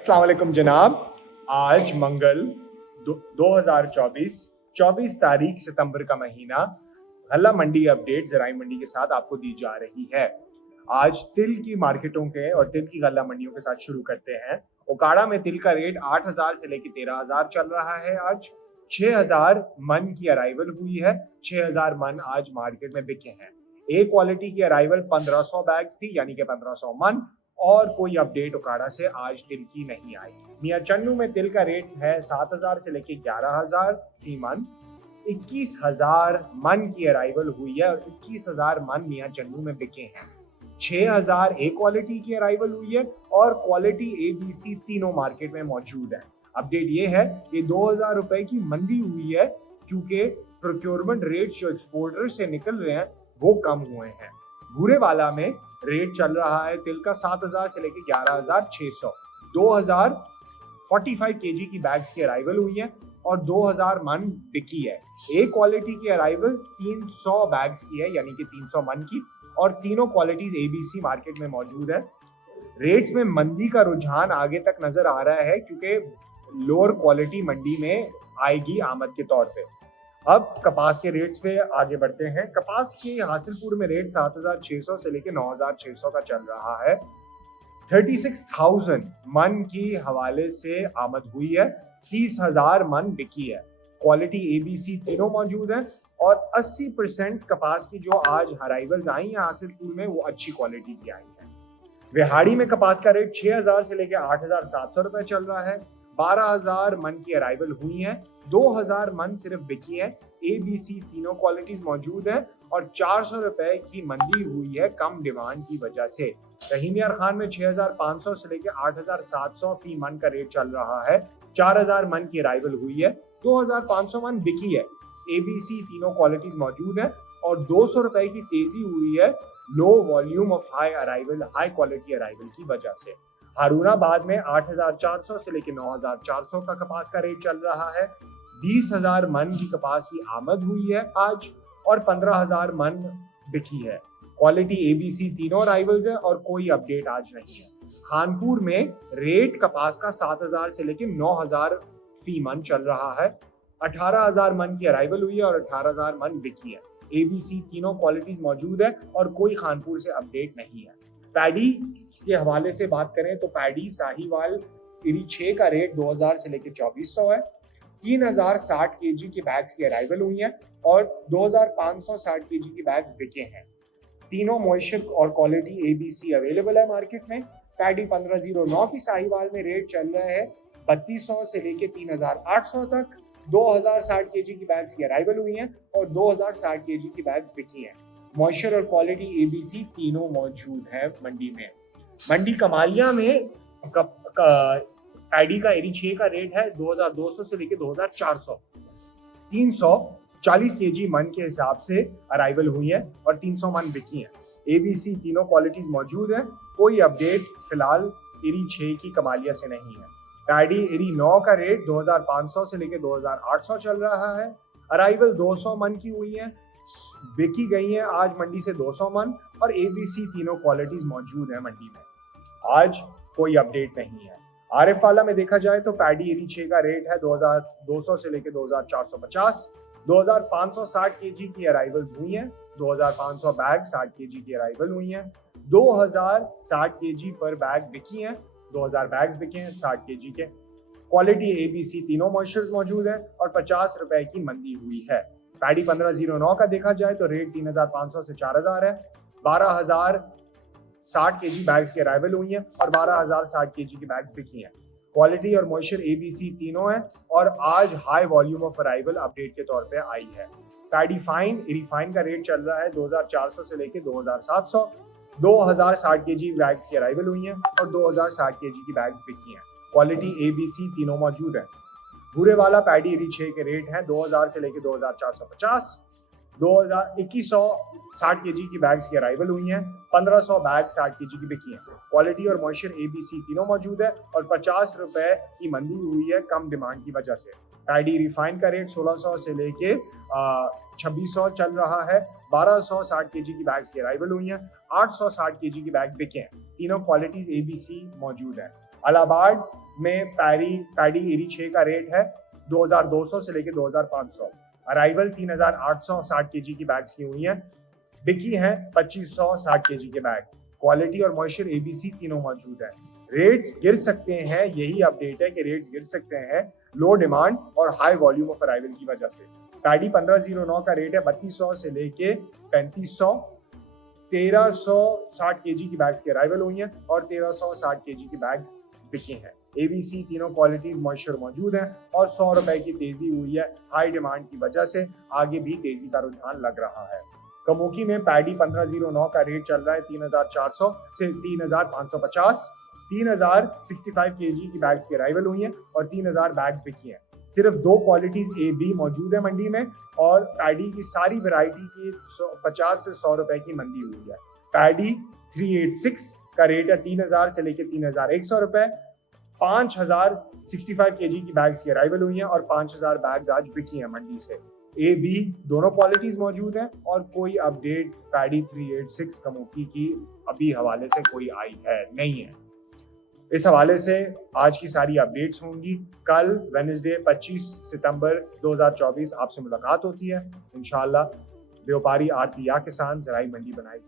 अस्सलाम वालेकुम जनाब। आज मंगल 24 तारीख सितंबर का महीना गल्ला मंडी अपडेट ज़राई मंडी के साथ आपको दी जा रही है। आज तिल की मार्केटों के और तिल की गल्ला मंडियों के साथ शुरू करते हैं। ओकाड़ा में तिल का रेट 8,000 से लेकर 13,000 चल रहा है। आज 6,000 मन की अराइवल हुई है। 6,000 मन आज मार्केट में बिके हैं। ए क्वालिटी की अराइवल 1500 बैग्स थी, यानी कि 1500 मन। और कोई अपडेट ओकाड़ा से आज तिल की नहीं आई। मियां चन्नू में तिल का रेट है 7,000 से लेके 11,000 फी मन। 21,000 मन की अराइवल हुई है और 21,000 मन मियां चन्नू में बिके हैं। 6,000 ए क्वालिटी की अराइवल हुई है और क्वालिटी ABC तीनों मार्केट में मौजूद है। अपडेट ये है कि 2,000 रुपए की मंदी हुई है क्योंकि प्रोक्योरमेंट रेट जो एक्सपोर्टर से निकल रहे हैं वो कम हुए हैं। भूरेवाला में रेट चल रहा है तिल का 7,000 से लेकर 11,600। 2,045 केजी की बैग्स की अराइवल हुई है और 2,000 मन बिकी है। ए क्वालिटी की अराइवल 300 बैग्स की है, यानी कि 300 मन की, और तीनों क्वालिटीज ABC मार्केट में मौजूद है। रेट्स में मंदी का रुझान आगे तक नजर आ रहा है क्योंकि लोअर क्वालिटी मंडी में आएगी आमद के तौर पे। अब कपास के रेट्स पे आगे बढ़ते हैं। कपास के हासिलपुर में रेट 7,600 से लेकर 9,600 का चल रहा है। 36,000 मन की हवाले से आमद हुई है। 30,000 मन बिकी है। क्वालिटी ABC तीनों मौजूद है और 80% कपास की जो आज अराइवल्स आई हैं हासिलपुर में वो अच्छी क्वालिटी की आई है। विहाड़ी में कपास का रेट 6,000 से लेकर 8,700 रुपए चल रहा है। 12,000 मन की अराइवल हुई है। 2,000 मन सिर्फ बिकी है। ABC तीनों क्वालिटीज मौजूद है और 400 रुपए की मंदी हुई है कम डिमांड की वजह से। रहीम यार खान में 6,500 से लेकर 8,700 फी मन का रेट चल रहा है। 4,000 मन की अराइवल हुई है। 2,500 मन बिकी है। ABC तीनों क्वालिटीज मौजूद है और 200 रुपए की तेजी हुई है low volume of high quality arrival की वजह से। हारूनाबाद में 8,400 से लेकर 9,400 का कपास का रेट चल रहा है। 20,000 मन की कपास की आमद हुई है आज और 15,000 मन बिकी है। क्वालिटी ABC तीनों अराइवल्स है और कोई अपडेट आज नहीं है। खानपुर में रेट कपास का 7,000 से लेकर 9,000 फी मन चल रहा है। 18,000 मन की अराइवल हुई है और 18,000 मन बिकी है। ABC तीनों क्वालिटीज मौजूद है और कोई खानपुर से अपडेट नहीं है। पैडी के हवाले से बात करें तो पैडी साहिवाल इरी 6 का रेट 2,000 से लेकर 2,400 है। 3,060 केजी की बैग्स की अराइवल हुई है और 2,560 केजी की बैग्स बिके हैं। तीनों मॉइस्चर और क्वालिटी ABC अवेलेबल है मार्केट में। पैडी 1509 की साहिवाल में रेट चल रहा है 3,200 से लेकर 3,800 तक। 2,060 केजी की बैग्स की अराइवल हुई हैं और 2,060 केजी की बैग्स बिकी हैं। मॉइस्चर और क्वालिटी ABC तीनों मौजूद है मंडी में। मंडी कमालिया में पैडी का एरी 6 का रेट है 2,200 से लेकर 2,400। 340 केजी मन के हिसाब से अराइवल हुई है और 300 मन बिकी हैं। ABC तीनों क्वालिटीज मौजूद है। कोई अपडेट फिलहाल एरी 6 की कमालिया से नहीं है। पैडी एरी 9 का रेट 2,500 से लेकर 2,800 चल रहा है। अराइवल 200 मन की हुई है, बिकी गई है आज मंडी से 200 मन और ABC तीनों क्वालिटीज मौजूद है मंडी में। आज कोई अपडेट नहीं है। आरिफ वाला में देखा जाए तो पैडी एरी 6 का रेट है 2,200 से लेकर 2,450। 2,560 केजी की अराइवल्स हुई हैं। 2,500 बैग 60 केजी की अराइवल हुई हैं। 2,060 केजी पर बैग बिकी हैं। 2,000 बैग्स बिके हैं 60 केजी के। क्वालिटी ABC तीनों मॉइस्चर्स मौजूद है और 50 रुपए की मंदी हुई है। पैडी 1509 का देखा जाए तो रेट 3,500 से 4,000 है। 12,060 केजी बैग्स की अराइवल हुई है और 12,060 केजी की बैग्स बिकी हैं। क्वालिटी और मॉइस्चर ABC तीनों है और आज high volume of arrival update के तौर पे आई है। पैडी फाइन रिफाइन का रेट चल रहा है 2,400 से लेकर 2,700। 2,060 केजी बैग्स की अराइवल हुई है और 2,060 केजी की बैग्स बिकी हैं। क्वालिटी ABC तीनों मौजूद है। भूरेवाला पैडी एरी 6 के रेट हैं 2,000 से लेकर 2,450। 2,160 केजी की बैग्स की अराइवल हुई हैं। 1,500 बैग 60 केजी की बिकी हैं। क्वालिटी और मॉइस्चर ABC तीनों मौजूद है और 50 रुपए की मंदी हुई है कम डिमांड की वजह से। पैडी रिफाइन का रेट 1,600 से लेके 2,600 चल रहा है। 1,260 केजी की बैग्स की अराइवल हुई हैं। 860 केजी की बैग बिके हैं। तीनों क्वालिटीज ABC मौजूद है। इलाहाबाद में पैडी एरी 6 का रेट है 2200 से लेकर 2500। अराइवल 3860 केजी की बैग्स की हुई हैं, बिकी हैं 2560 केजी के बैग। क्वालिटी और मॉइस्चर एबीसी तीनों मौजूद है। रेट्स गिर सकते हैं, यही अपडेट है कि रेट्स गिर सकते हैं लो डिमांड और हाई वॉल्यूम ऑफ अराइवल की वजह से। पैडी 1509 का रेट है 3200 से लेके 3500। 1360 केजी की बैग्स की अराइवल हुई हैं और 1360 केजी की बैग्स बिके हैं। एबीसी तीनों क्वालिटीज मॉइस्चर मौजूद हैं और 100 रुपए की तेजी हुई है हाई डिमांड की वजह से, आगे भी तेजी का रुझान लग रहा है। कमोकी में पैडी 1509 का रेट चल रहा है 3400 से 3550। 3065 केजी की बैग्स की अराइवल हुई हैं और 3000 बैग्स बिकी हैं। सिर्फ 2 क्वालिटीज ए बी मौजूद है मंडी में और पैडी की सारी वैरायटी की 50 से 100 रुपए की मंदी हुई है। पैडी 386 का रेट है 3000 से लेकर 3100 रुपए। 5065 केजी की बैग्स की अराइवल हुई है और 5000 बैग्स आज बिकी हैं मंडी से। ए बी दोनों क्वालिटीज मौजूद हैं और कोई अपडेट पैडी 386 कमोकी की अभी हवाले से कोई आई है नहीं है। इस हवाले से आज की सारी अपडेट्स होंगी। कल वेडनेसडे 25 सितंबर 2024 आपसे मुलाकात होती है इंशाल्लाह। व्यापारी आरती या किसान ज़राई मंडी बनाए।